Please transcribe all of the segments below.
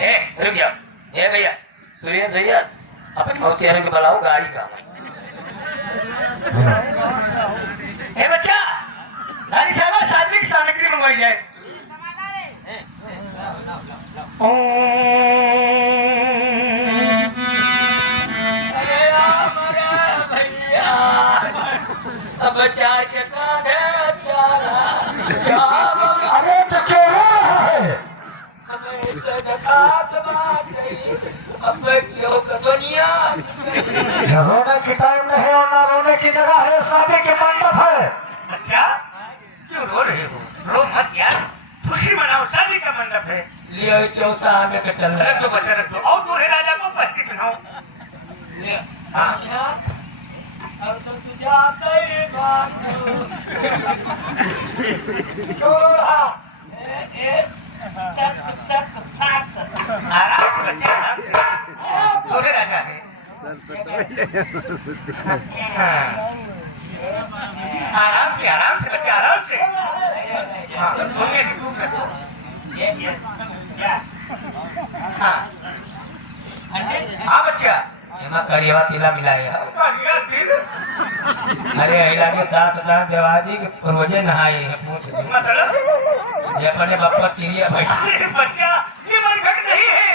ए रुक जाओ, ए भैया सूर्य भैया अपनी मौसियारों के बुलाओ गाड़ी का। ए बच्चा गाड़ी साहब सात्विक सामग्री मंगवाई जाए। बच्चा के कांधे अरे तो क्या हो रहा है? रोने की टाइम नहीं और ना रोने की जगह है, शादी के मंडप है। अच्छा क्यों रो रहे हो? रो मत यार, खुशी मनाओ, शादी का मंडप है। लियो चौसा आगे का चल रहा है। रख दो बच्चा रख दो, और दूल्हे राजा को पत्ती पहनाओ। हाँ अब तो तुझे ही बात आराम से बच्चा, आराम से। दूल्हे राजा है। आराम से बच्चा, आराम से। हाँ बच्चा, एमा करिया तिला मिलाया। अरे अहिला के साथ ना देवाजी के पूर्वजे नहाए हैं, पूछ मतलब ये अपने बापा तिरिया बैठे। बच्चा ये मनघट नहीं है,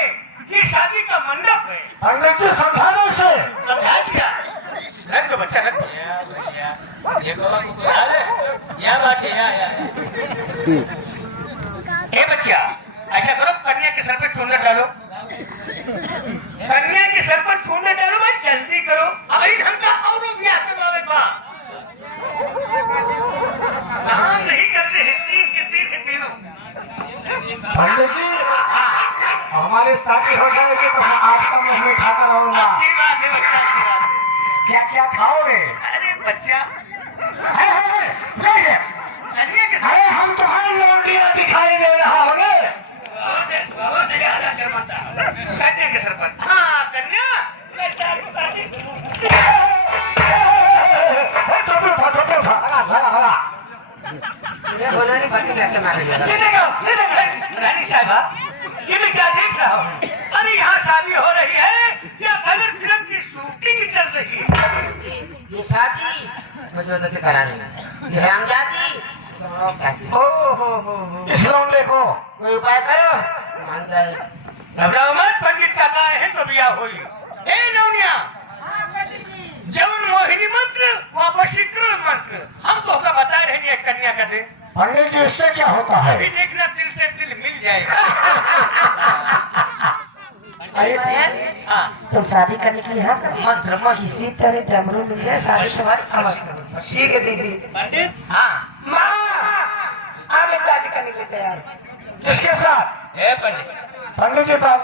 ये शादी का मंडप है। पंडित जी समझाने से समझा दिया। रख दो बच्चा, रख दिया। ये बाबा को कोई हाल है? यहाँ बैठे, यहाँ। ए बच्चा ऐसा करो, कन्या के सर पे चूना डालो। कन्या के सर पर चूना डालो भाई, जल्दी करो। अब ही ढंग का और ब्याह करवावे बा। काम नहीं करते हैं, तीन के तीनों। पंडित जी हमारी शादी हो जाएगी तो मैं आपका मुंह मीठा कराऊंगा। अच्छी बात है बच्चा, अच्छी बात है। क्या क्या खाओगे? अरे बच्चा कन्या के अरे हम तुम्हारी लौंडिया दिखाई दे रहा होंगे। कन्या के सर पर। हाँ कन्या रानी साहबा, ये मैं क्या देख रहा हूँ? अरे यहाँ शादी हो रही है या कलर फिल्म की शूटिंग चल रही है? ये शादी मुझे मदद करानी है, ये हम जाती हो इस लौंडे को कोई उपाय करो, मान जाए। घबराओ मत, पंडित का कहा है तो बिया हुई। ए नौनिया, जवन मोहिनी मंत्र वापस मंत्र हम तो होगा बता रहे हैं। कन्या का दे पंडित जी, इससे क्या होता है? अभी देखना, तिल से तिल मिल जाएगा। अरे हाँ तुम शादी करने के लिए हाँ मंत्र किसी तरह डमरू मिल जाए, शादी तुम्हारी समझ। ठीक है दीदी। पंडित हाँ माँ आप एक शादी करने के लिए तैयार? किसके साथ? ए पंडित, पंडित जी बात।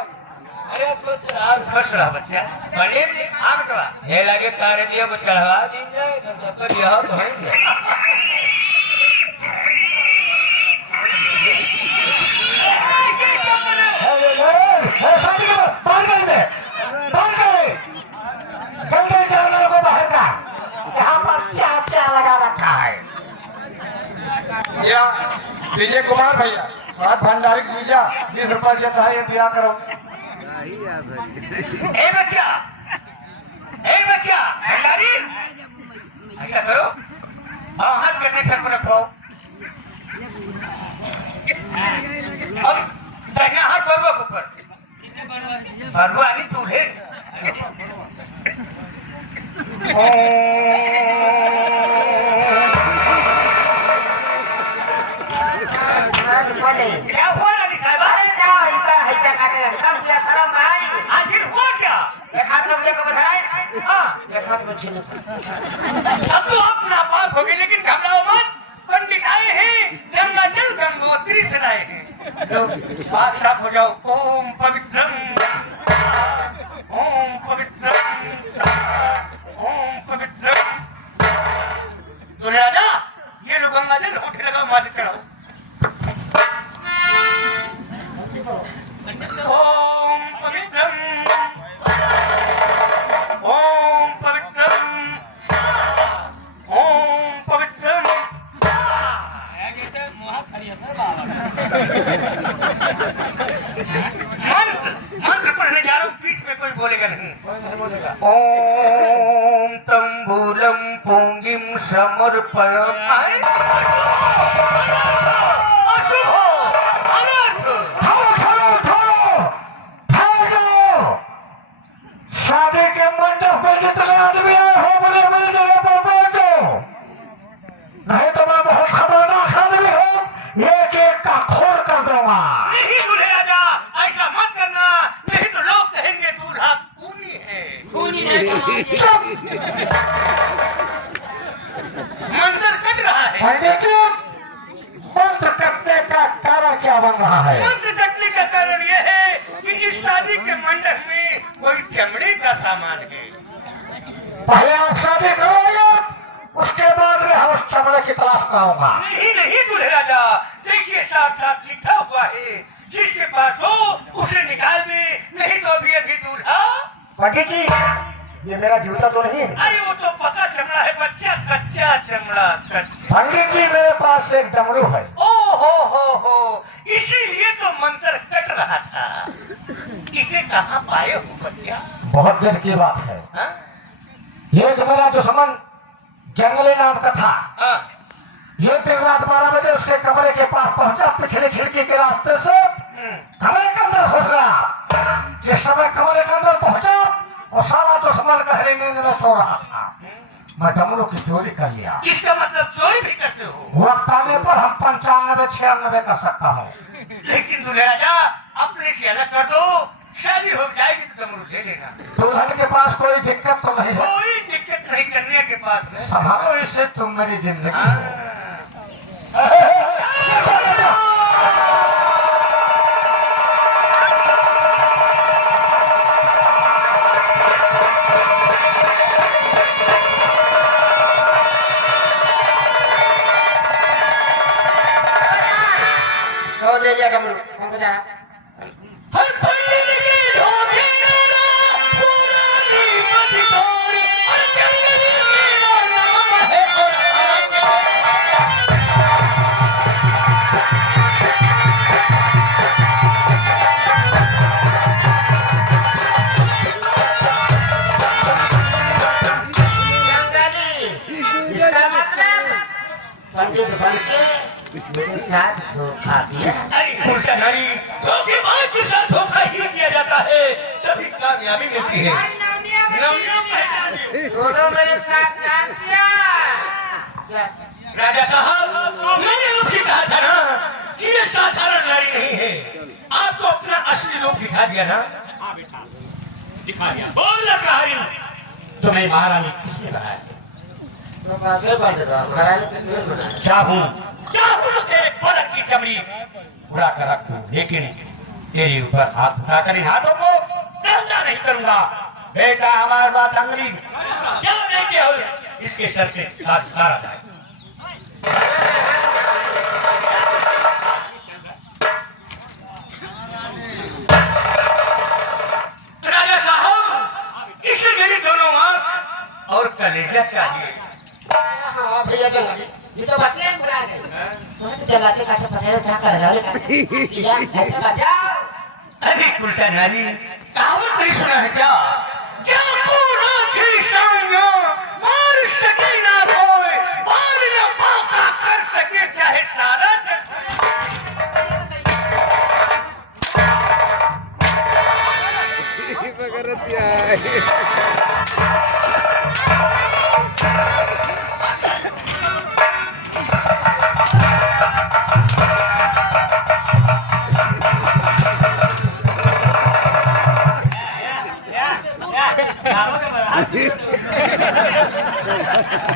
अरे खुश रहो बच्चा। पंडित आप तो ये लगे तारे दिया को चढ़वा दीजिए तो यह तो है। गंदे जानवर को बाहर का, यहाँ पर चाचा लगा रखा है। या विजय कुमार भैया बात भंडारी वीजा 20 रुपये देता है, ये दिया करो। ए बच्चा, ए बच्चा भंडारी, ऐसा करो और हाथ करने सर पर रखो। अब दाहिना हाथ बरवा के ऊपर, बरवा नहीं दूल्हे। क्या हुआ रानी साहब? आखिर हुआ क्या? एक हाथ में मुझे को बधाई, हाँ एक हाथ में छीने। अब तो आप नापाक हो गए, लेकिन घबराओ मत। पंडित आए हैं, गंगा जल गंगोत्री से लाए हैं। लो बात साफ हो जाओ। ओम पवित्रम, ओम पवित्रम, ओम पवित्रम। तो राजा ये लो गंगा जल, होठे लगाओ, माथे चढ़ाओ। ओम पवित्रम, ओम पवित्रम, ओम पवित्रम। मंत्र बोलेगा। ओम तंबूलम पुंगिम समर्पणम अशुभ अनर्थ शादी के मंडप में जितने आदमी आए हो बोले मेरी जगह पर बैठ जाओ, नहीं तो मैं बहुत खतरनाक आदमी हूँ, एक एक का खोर कर दूंगा। नहीं दूल्हे राजा, ऐसा मत करना, नहीं तो लोग कहेंगे दूल्हा खूनी है। खूनी नहीं मंजर कट रहा है। पंडित जी, मंत्र कटने का कारण क्या बन रहा है? मंत्र कटने का कारण यह है कि इस शादी के मंडप में कोई चमड़े का सामान है। पहले आप शादी करोगे, उसके बाद में हम उस चमड़े की तलाश कराऊंगा। नहीं नहीं दूल्हे राजा, देखिए साफ साफ लिखा हुआ है, जिसके पास हो उसे निकाल दे, नहीं तो अभी अभी दूल्हा। पंडित जी, ये मेरा जूता तो नहीं है? अरे वो तो पका चमड़ा है बच्चा, कच्चा चमड़ा कच्चा। पंडित जी, मेरे पास एक डमरू है। ओ हो, इसीलिए तो मंत्र कट रहा था। इसे कहाँ पाए हो बच्चा? बहुत देर की बात है। हाँ? ये जो मेरा दुश्मन जंगली नाम का था, हाँ। ये दिन रात 12 बजे उसके कमरे के पास पहुंचा, पिछले खिड़की के रास्ते से कमरे के अंदर घुस गया। जिस समय कमरे के अंदर पहुंचा, वो साला दुश्मन गहरी नींद में सो रहा था। मैं डमरू की चोरी कर लिया। इसका मतलब चोरी भी करते हो? वक्त आने पर हम 95-96 कर सकता हूँ। लेकिन दूल्हे राजा, अपने से अलग कर दो, शादी हो जाएगी तो डमरू ले लेना। दुल्हन के पास कोई दिक्कत तो नहीं है? कोई दिक्कत नहीं, करने के पास में। संभालो इसे, तुम मेरी जिंदगी हो। हाँ। तो ले लिया डमरू, हम बजा। हर पंडित के धोखे ना पुरानी मधुकोरी और जंगली मेरा नाम है और जंगली, इसका मतलब पंडित बन के मेरे साथ धोखा किया। अरे उल्टा नहीं, धोखेबाज के साथ धोखा ही किया जाता है, तभी कामयाबी मिलती है। नवनियम पहचाने। दोनों मेरे साथ क्या किया? राजा साहब, मैंने आपसे कहा था ना कि ये साधारण नारी नहीं है। आपको अपना असली रूप दिखा दिया ना? दिखा दिया। बोल ना कहानी, तुम्हें महारानी किसने बनाया? तो पासे पड़ जाता, घराने के पेड़ बना। चाहूं तो तेरे पलक की चमड़ी उड़ा कर रख दूं, लेकिन तेरे ऊपर हाथ उठाकर इन हाथों को गंदा नहीं करूंगा। बेटा, हमारी बात अंगली क्या देते हो? इसके सर से साथ सारा जाए। राजा साहब, इसे मेरी दोनों आंख और कलेजा चाहिए। हाँ भैया जंगली, ये तो बतिया बुरा है। बहुत जलाते काटे पठारे था कर रहा है। ऐसे बचाओ। अरे उल्टा नारी, कहावत नहीं सुना है क्या? जाको राखी संगा, मार सके ना कोई, बाल न पाका कर सके चाहे सारा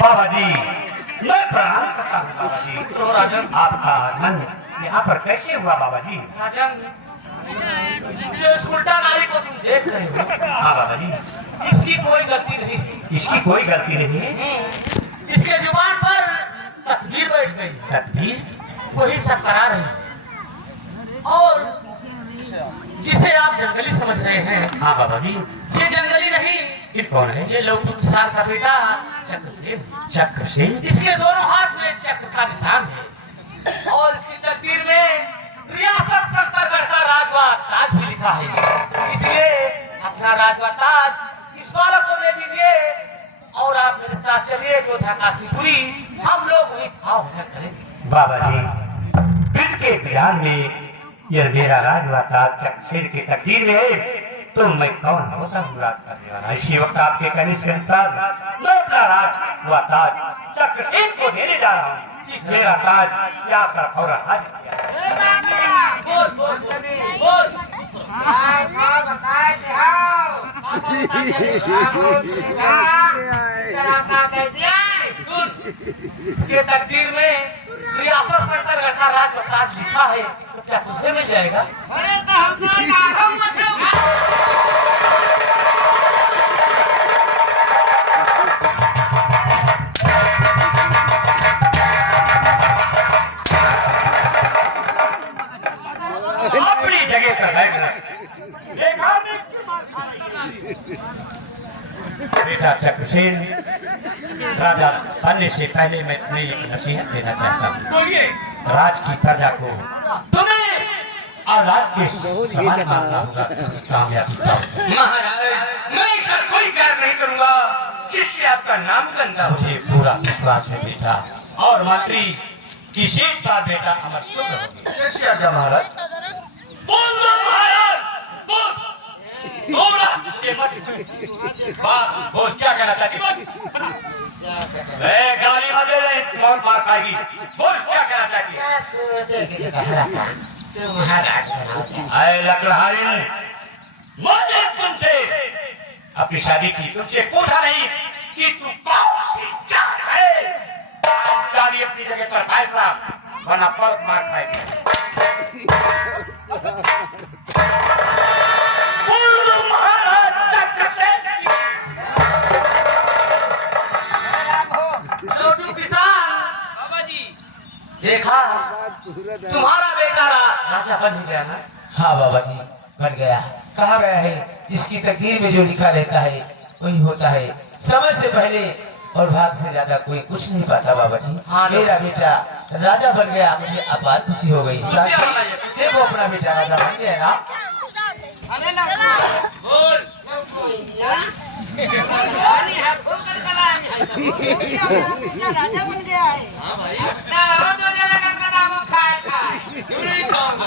बाबा जी, मैं प्रणाम करता हूँ बाबा जी। तो राजन, आपका मन यहाँ पर कैसे हुआ बाबा जी? राजन, जो इस उल्टा नारी को तुम देख रहे हो, हाँ बाबा जी, इसकी कोई गलती नहीं। इसकी कोई गलती नहीं है। इसके जुबान पर तकदीर बैठ गई, तकदीर? वही सब करा रही है। और जिसे आप जंगली समझ रहे हैं, हाँ बाबा जी, ये जंगली नहीं, ये कौन है? ये लौटू किसान का बेटा चक्रसेन। चक्रसेन? इसके दोनों हाथ में चक्र का निशान है और इसकी तकदीर में रियासत शंकरगढ़ का राजवा ताज भी लिखा है। इसलिए अपना राजवा ताज इस बालक को दे दीजिए और आप मेरे साथ चलिए अयोध्या काशीपुरी, हम लोग वही भाव भजन करेंगे। बाबा जी फिर के बयान में यह मेरा राज हुआ था चकसेर की तकदीर में है, तो मैं कौन होता हूँ राज करने वाला। इसी वक्त आपके कहने से अनुसार मैं अपना राज हुआ ताज चकसेर को देने जा रहा हूँ। मेरा ताज यहाँ का फौरन हाजिर किया। बोल बोल बोल इसके तकदीर में रियासत सत्तर घंटा राज ताज लिखा है, तो क्या तुझे मिल जाएगा? अपनी जगह पर बैठना। बेटा चक्रसेन, राजा बनने से पहले मैं तुम्हें एक नसीहत देना चाहता हूँ। बोलिए। राज की प्रजा को तुम्हें औलाद के समान मानना होगा, कामयाबी पाओ। महाराज मैं ऐसा कोई कार्य नहीं करूंगा जिससे आपका नाम गंदा हो। मुझे पूरा विश्वास है बेटा, और मंत्री किसी का बेटा अमर शुभ होगी। कैसी आज्ञा महाराज? बोल दो महाराज, बोल बोला ये मत वाह, बोल क्या कहना चाहती है? गाली मत दे रहे, बहुत मार खाएगी। बोल क्या कहना चाहती है? महाराज अरे लकड़हारिन, मैंने तुमसे अपनी शादी की, तुमसे पूछा नहीं कि तू कौन सी जात है। चाली अपनी जगह पर फैसला, वरना पलक मार खाएगी। बोल दो महाराज चक्रसेन। लोटू किसान बाबा जी, देखा तुम्हारा बेटा राजा बन ही गया ना? हाँ बाबा जी बन गया। कहा गया है इसकी तकदीर में जो लिखा रहता है वही होता है। समय से पहले और भाग से ज्यादा कोई कुछ नहीं पाता बाबा जी। हाँ, मेरा बेटा राजा बन गया, मुझे अपार खुशी हो गई। साथ ही देखो अपना बेटा राजा बन गया ना। बोल राजा बन गया है। हाँ भाई, क्यों नहीं खाऊंगा?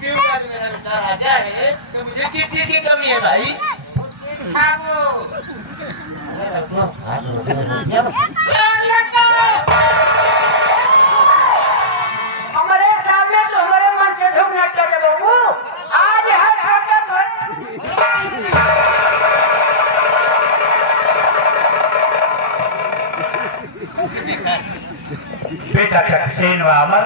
क्यों आज मेरा बेटा राजा है तो मुझे किस चीज की कमी है भाई? हमारे सामने तो हमारे मन से धूप न लगे बाबू, आज हर बेटा चक्रसेन व अमर,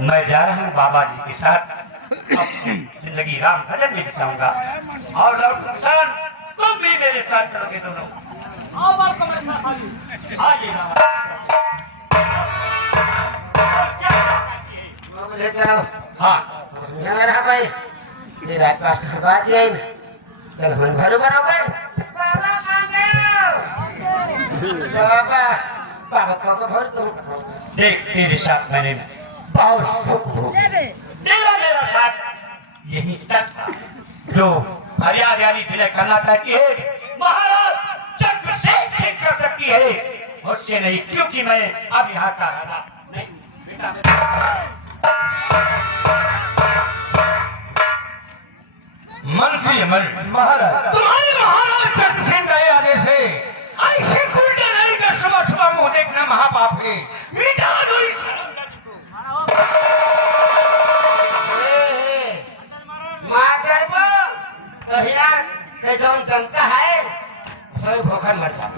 मैं जा रहा हूँ बाबा जी के साथ अपनी जिंदगी राम भजन में बिताऊंगा, और लौटन तुम भी मेरे साथ चलोगे दोनों। आइए हाँ भाई ये रात पास बात है ना। चल मन बरोबर हो गए। बाबा बाबा को भर तुम देख, तेरे साथ मैंने बहुत सुख हो, तेरा मेरा साथ यही सच था जो फरियाद यानी विनय करना चाहती है महाराज चक्रसेन से कर सकती है, मुझसे नहीं, क्योंकि मैं अब यहाँ का राजा नहीं। बेटा मंत्री अमर महाराज, तुम्हारे महाराज चक्रसेन का आदेश है ऐसे उल्टे नहीं का सुबह सुबह मुंह देखना महापाप है। मिटा दो इस शर्मगारी को। जनता है सब भूखन मर जाए।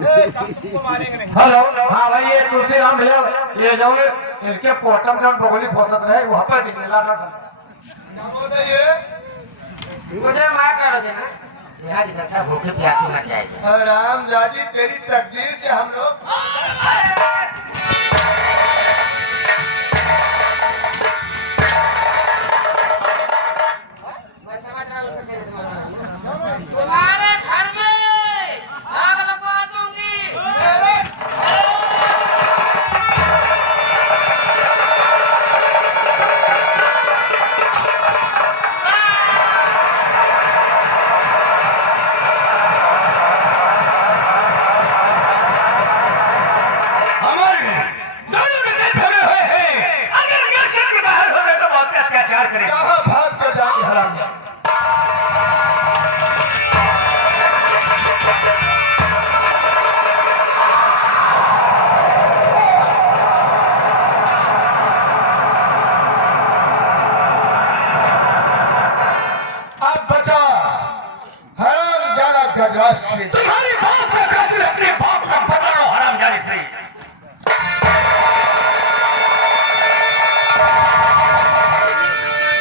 हेलो, हाँ भाई ये तुलसीराम भैया, ये जाओ इनके पोटम जब बगली फोसत रहे वहाँ पर निकला था। मुझे मार करो देना, यहाँ की जनता भूखे प्यासे मर जाएगी। राम जाजी तेरी तकदीर से हम लोग मैं समझ रहा हूँ, इससे समझ रहा हूँ। तुम्हारे घर में आग लगवा दूंगी। करेंगे। कहाँ भाग कर जाएंगे हराम? अब बचा हराम जाना गजराज से। तुम्हारी बात का खातिर अपने बाप का बता लो हराम जाने से।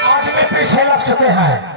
आज भी पीछे लग चुके हैं।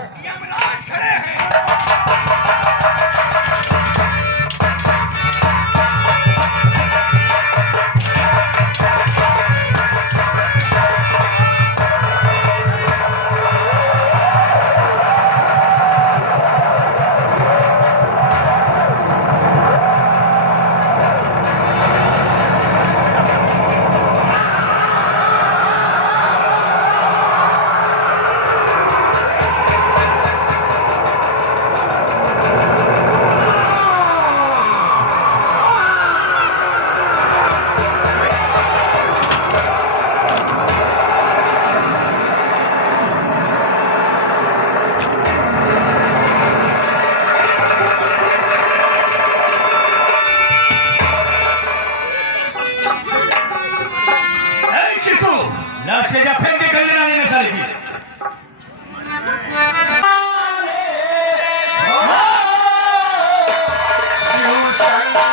लाश ले जा फेंक दे गंगे नाले में साले की। शिव शंकर